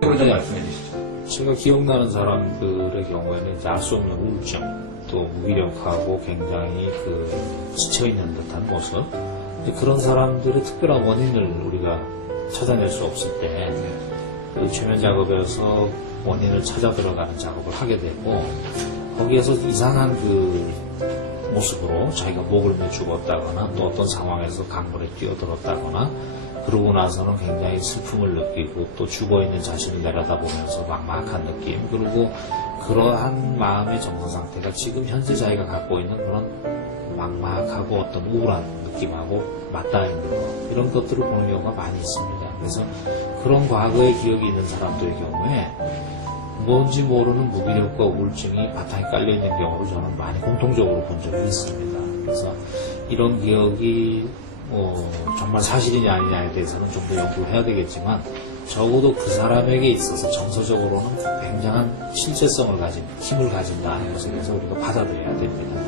좀 말씀해 주시죠. 제가 기억나는 사람들의 경우에는 이제 알수 없는 우울증, 또 무기력하고 굉장히 그 지쳐있는 듯한 모습. 그런 사람들의 특별한 원인을 우리가 찾아낼 수 없을 때, 그 최면 작업에서 원인을 찾아 들어가는 작업을 하게 되고, 거기에서 이상한 그 모습으로 자기가 목을 매 죽었다거나 또 어떤 상황에서 강물에 뛰어들었다거나 그러고 나서는 굉장히 슬픔을 느끼고 또 죽어있는 자신을 내려다보면서 막막한 느낌 그리고 그러한 마음의 정서 상태가 지금 현재 자기가 갖고 있는 그런 막막하고 어떤 우울한 느낌하고 맞닿아 있는 것 이런 것들을 보는 경우가 많이 있습니다. 그래서 그런 과거의 기억이 있는 사람들의 경우에 뭔지 모르는 무기력과 우울증이 바탕에 깔려 있는 경우를 저는 많이 공통적으로 본 적이 있습니다. 그래서 이런 기억이 뭐 정말 사실이냐 아니냐에 대해서는 좀 더 연구를 해야 되겠지만 적어도 그 사람에게 있어서 정서적으로는 굉장한 실제성을 가진 힘을 가진다는 것에 대해서 우리가 받아들여야 됩니다.